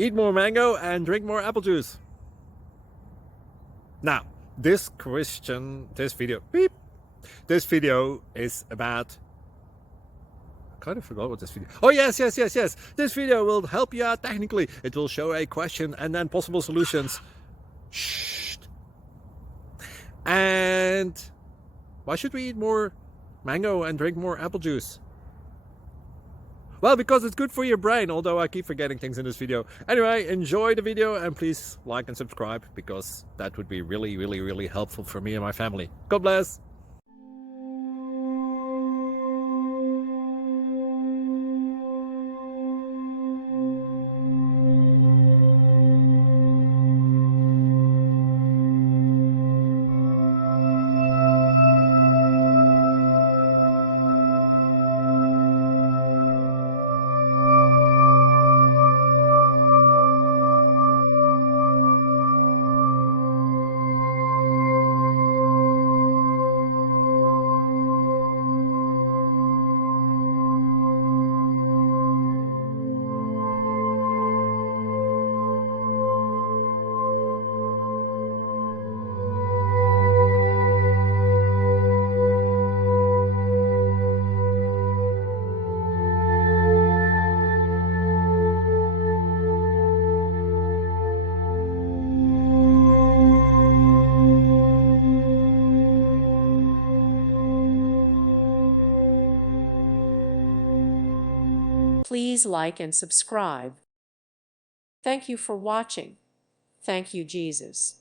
Eat more mango and drink more apple juice. Now, this video is about, I kind of forgot what this video. Oh, yes. This video will help you out technically. It will show a question and then possible solutions. Shh. And why should we eat more mango and drink more apple juice? Well, because it's good for your brain, although I keep forgetting things in this video. Anyway, enjoy the video and please like and subscribe, because that would be really helpful for me and my family. God bless. Please like and subscribe. Thank you for watching. Thank you, Jesus.